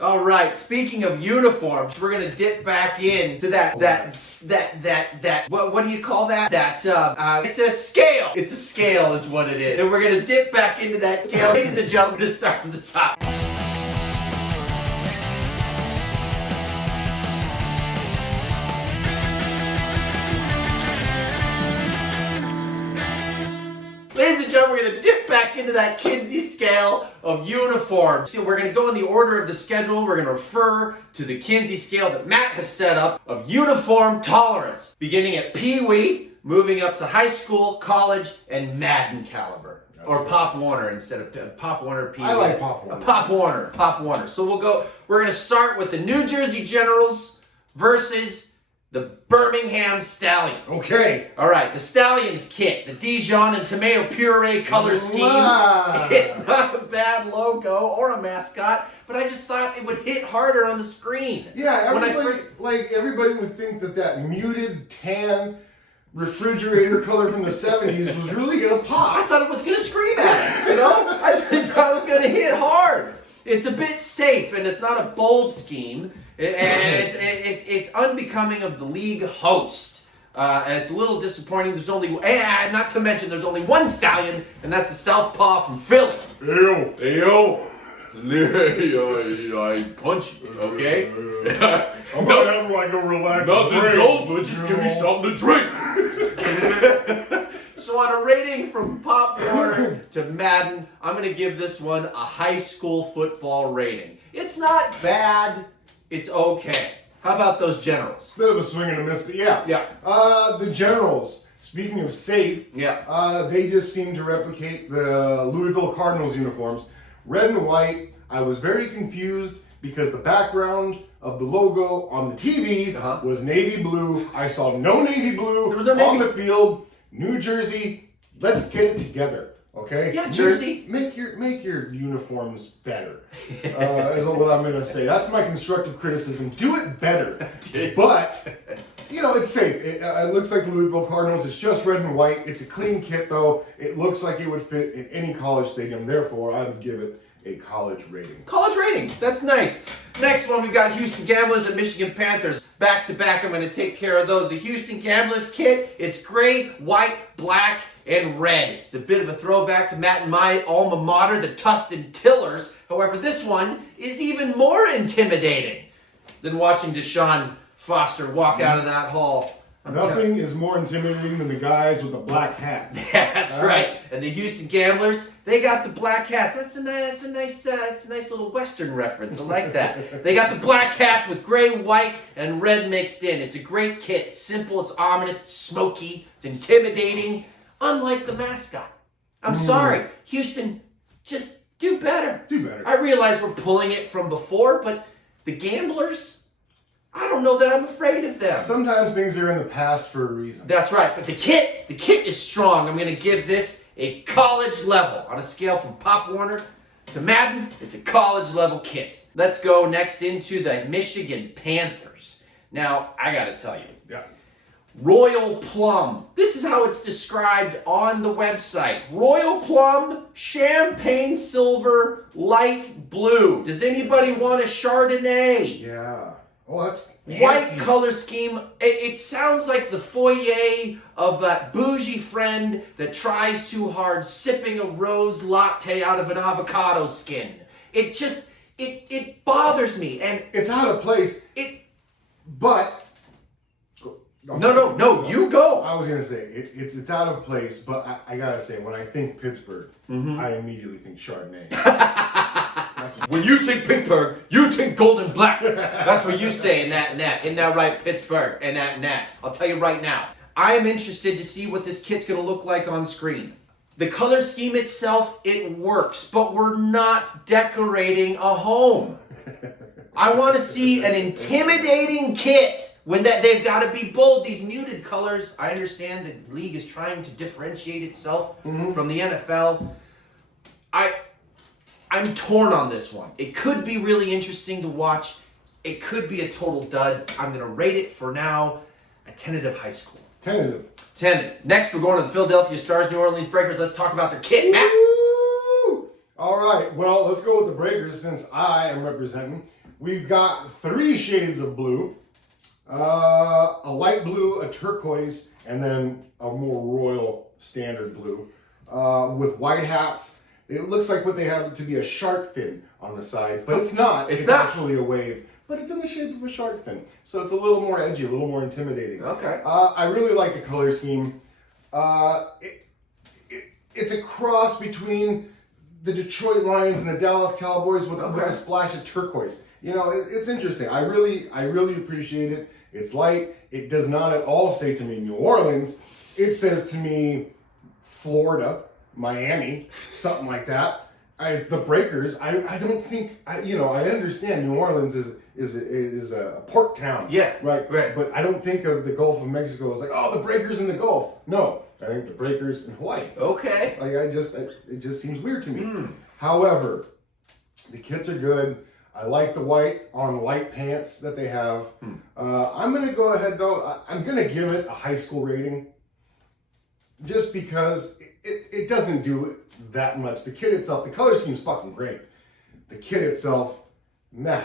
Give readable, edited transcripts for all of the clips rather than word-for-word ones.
All right, speaking of uniforms, we're gonna dip back into that what do you call that? It's a scale. It's a scale is what it is. And we're gonna dip back into that scale. Ladies and gentlemen, let's start from the top. Ladies and gentlemen, we're going to dip back into that Kinsey scale of uniforms. So we're going to go in the order of the schedule. We're going to refer to the Kinsey scale that Matt has set up of uniform tolerance, beginning at Pee Wee, moving up to high school, college, and Madden caliber. Or Pop Warner instead of Pop Warner Pee Wee. I like Pop Warner. Pop Warner. So we're going to start with the New Jersey Generals versus the Birmingham Stallions. Okay. All right, the Stallions kit, the Dijon and tomato puree color scheme. It's not a bad logo or a mascot, but I just thought it would hit harder on the screen. Yeah, everybody would think that muted tan refrigerator color from the 70s was really gonna pop. I thought it was gonna scream at it, you know? I thought it was gonna hit hard. It's a bit safe, and it's not a bold scheme. And it's unbecoming of the league host. And it's a little disappointing. There's only, not to mention, there's only one Stallion, and that's the Southpaw from Philly. Ayo. I punch you, okay? I'm gonna have like a relaxed Nothing's break. over, just give me something to drink. So on a rating from Pop Warner to Madden, I'm going to give this one a high school football rating. It's not bad. It's okay. How about those Generals? Bit of a swing and a miss, but yeah. The Generals, speaking of safe, they just seem to replicate the Louisville Cardinals uniforms. Red and white. I was very confused because the background of the logo on the TV was navy blue. I saw no navy blue on the field. New Jersey, let's get it together. Okay. Yeah, Jersey. Make your uniforms better. Is what I'm gonna say. That's my constructive criticism. Do it better. But it's safe. It looks like Louisville Cardinals. It's just red and white. It's a clean kit though. It looks like it would fit in any college stadium. Therefore, I would give it a college rating. College rating. That's nice. Next one, we've got Houston Gamblers and Michigan Panthers. Back to back, I'm going to take care of those. The Houston Gamblers kit, it's gray, white, black, and red. It's a bit of a throwback to Matt and my alma mater, the Tustin Tillers. However, this one is even more intimidating than watching Deshaun Foster walk out of that hall. Nothing is more intimidating than the guys with the black hats. Yeah, that's right. And the Houston Gamblers, they got the black hats. That's a nice little Western reference. I like that. They got the black hats with gray, white, and red mixed in. It's a great kit. It's simple. It's ominous. It's smoky. It's intimidating. Unlike the mascot. I'm sorry, Houston. Just do better. Do better. I realize we're pulling it from before, but the Gamblers, I don't know that I'm afraid of them. Sometimes things are in the past for a reason. That's right, but the kit is strong. I'm going to give this a college level. On a scale from Pop Warner to Madden, it's a college level kit. Let's go next into the Michigan Panthers. Now, I got to tell you. Yeah. Royal Plum. This is how it's described on the website. Royal Plum, Champagne Silver, Light Blue. Does anybody want a Chardonnay? Yeah. Oh, that's fancy. White color scheme. It sounds like the foyer of that bougie friend that tries too hard sipping a rose latte out of an avocado skin. It bothers me. And it's out of place. But... No, you go. I was going to say, it's out of place, but I got to say, when I think Pittsburgh, I immediately think Chardonnay. When you think Pittsburgh, you think golden black. That's what you say in that net. Isn't that right, Pittsburgh? And that net. I'll tell you right now. I am interested to see what this kit's going to look like on screen. The color scheme itself, it works, but we're not decorating a home. I want to see an intimidating kit. When they've got to be bold, these muted colors. I understand the league is trying to differentiate itself from the NFL. I'm torn on this one. It could be really interesting to watch. It could be a total dud. I'm going to rate it for now a tentative high school. Tentative. Next, we're going to the Philadelphia Stars, New Orleans Breakers. Let's talk about their kit, Matt. All right. Well, let's go with the Breakers since I am representing. We've got 3 shades of blue, a light blue, a turquoise, and then a more royal standard blue with white hats. It looks like what they have to be a shark fin on the side, but it's not. It's actually a wave, but it's in the shape of a shark fin. So it's a little more edgy, a little more intimidating. Okay. I really like the color scheme. It's a cross between the Detroit Lions and the Dallas Cowboys with a splash of turquoise. You know, it's interesting. I really appreciate it. It's light. It does not at all say to me New Orleans. It says to me Florida, Miami, something like that. The Breakers. I don't think. I understand New Orleans is a port town. Yeah. Right. But I don't think of the Gulf of Mexico as like, oh, the Breakers in the Gulf. No, I think the Breakers in Hawaii. Okay. Like it just seems weird to me. However, the kits are good. I like the white on light pants that they have. I'm gonna go ahead though. I'm gonna give it a high school rating, just because it doesn't do that much. The kit itself, the color scheme's fucking great. The kit itself, meh.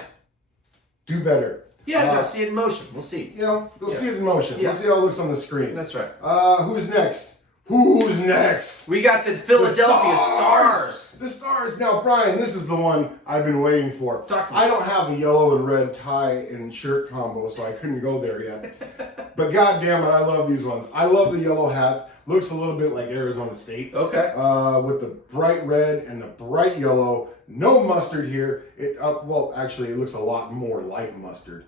Do better. Yeah, go see it in motion. We'll see. Go see it in motion. We'll see how it looks on the screen. That's right. Who's next? Who's next? We got the Philadelphia Stars. The Stars. Now, Brian, this is the one I've been waiting for. Talk to me. I don't have a yellow and red tie and shirt combo, so I couldn't go there yet. But god damn it, I love these ones. I love the yellow hats. Looks a little bit like Arizona State. Okay. With the bright red and the bright yellow. No mustard here. Actually, it looks a lot more like mustard.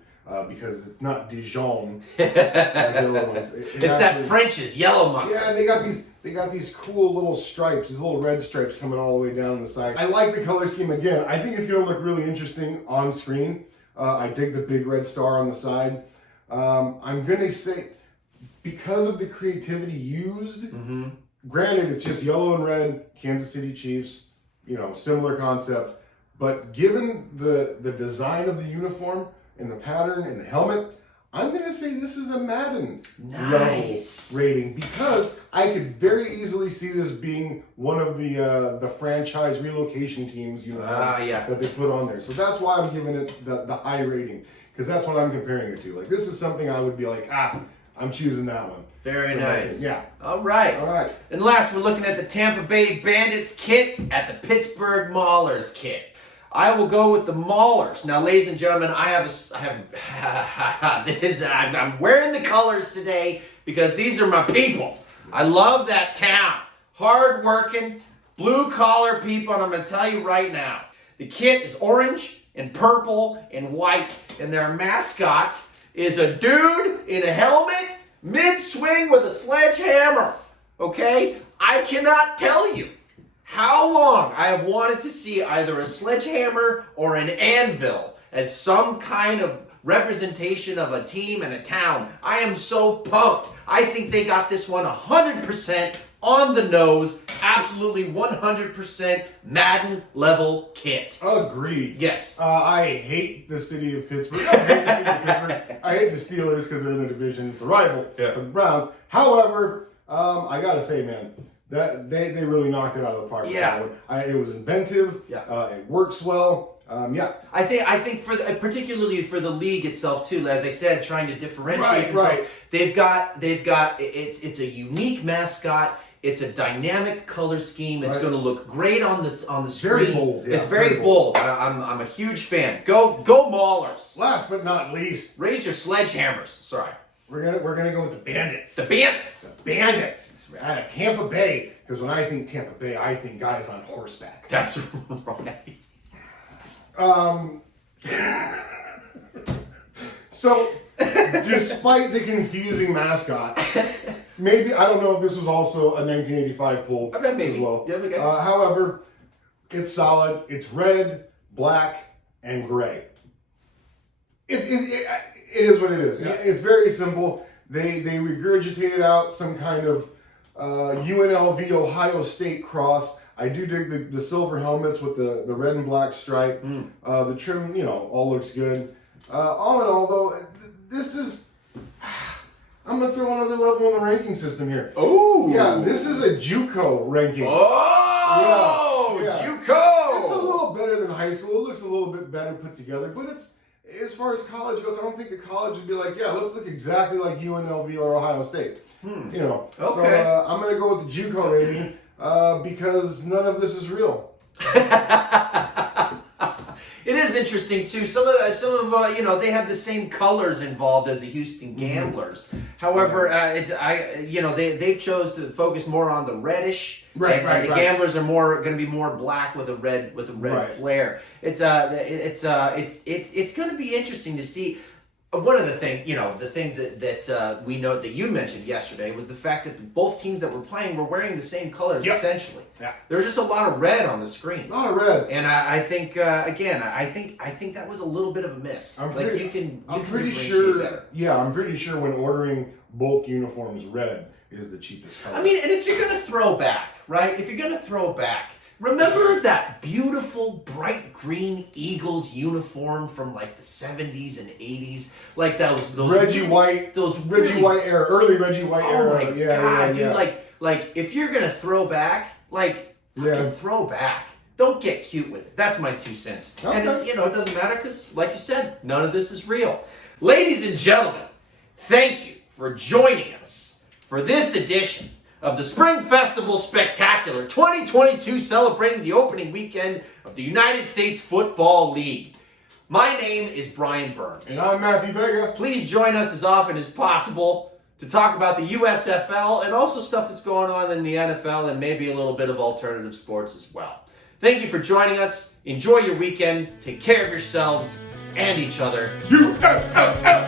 Because it's not Dijon. Like it's that French's yellow mustard. Yeah, they got these cool little stripes, these little red stripes coming all the way down the side. I like the color scheme again. I think it's gonna look really interesting on screen. I dig the big red star on the side. I'm gonna say, because of the creativity used, granted it's just yellow and red, Kansas City Chiefs, similar concept, but given the design of the uniform, and the pattern and the helmet, I'm going to say this is a Madden level rating, because I could very easily see this being one of the franchise relocation teams that they put on there. So that's why I'm giving it the high rating, because that's what I'm comparing it to. Like, this is something I would be like, I'm choosing that one. Very nice. Yeah. All right. And last, we're looking at the Tampa Bay Bandits kit at the Pittsburgh Maulers kit. I will go with the Maulers. Now, ladies and gentlemen, I'm wearing the colors today because these are my people. I love that town. Hard-working, blue-collar people, and I'm going to tell you right now, the kit is orange and purple and white, and their mascot is a dude in a helmet, mid-swing with a sledgehammer. Okay? I cannot tell you how long I have wanted to see either a sledgehammer or an anvil as some kind of representation of a team and a town. I am so pumped. I think they got this one 100% on the nose. Absolutely 100% Madden level kit. Agreed. Yes. I hate the city of Pittsburgh. I hate the Steelers because they're in the division. It's a rival for the Browns. However, I gotta say, man, that they really knocked it out of the park. Yeah. It was inventive. Yeah. It works well. I think particularly for the league itself too, as I said, trying to differentiate themselves. Right. They've got it's a unique mascot. It's a dynamic color scheme. It's going to look great on the screen. Very bold. Yeah, it's very bold. I'm a huge fan. Go Maulers. Last but not least, raise your sledgehammers. Sorry. We're gonna go with the Bandits. The Bandits. The Bandits. Out of Tampa Bay, because when I think Tampa Bay, I think guys on horseback. That's right. So, despite the confusing mascot, maybe, I don't know if this was also a 1985 poll as well. Yeah, okay. However, it's solid. It's red, black, and gray. It is what it is. Yeah. It's very simple. They regurgitated out some kind of UNLV Ohio State cross. I do dig the silver helmets with the red and black stripe. The trim, all looks good. All in all, though, this is... I'm going to throw another level on the ranking system here. Oh! Yeah, this is a JUCO ranking. Oh! Yeah. JUCO! It's a little better than high high school. It looks a little bit better put together, but it's as far as college goes, I don't think a college would be like, yeah, let's look exactly like UNLV or Ohio State. You know, okay. So I'm going to go with the JUCO rating because none of this is real. It is interesting too. Some of you know, they have the same colors involved as the Houston Gamblers. However, they chose to focus more on the reddish. Right. The Gamblers are going to be more black with a red flare. It's going to be interesting to see. One of the things that we know that you mentioned yesterday was the fact that both teams that were playing were wearing the same colors essentially. Yeah. There was just a lot of red on the screen. A lot of red. And I think that was a little bit of a miss. I'm pretty sure when ordering bulk uniforms, red is the cheapest color. I mean, and if you're gonna throw back, right? Remember that beautiful bright green Eagles uniform from like the 70s and 80s, like those Reggie White, era, early Reggie White era. Oh my god, dude! Like if you're gonna throw back, fucking throw back. Don't get cute with it. That's my 2 cents. Okay. And it doesn't matter because, like you said, none of this is real. Ladies and gentlemen, thank you for joining us for this edition of the Spring Festival Spectacular 2022, celebrating the opening weekend of the United States Football League. My name is Brian Burns. And I'm Matthew Vega. Please join us as often as possible to talk about the USFL and also stuff that's going on in the NFL and maybe a little bit of alternative sports as well. Thank you for joining us. Enjoy your weekend. Take care of yourselves and each other. USFL!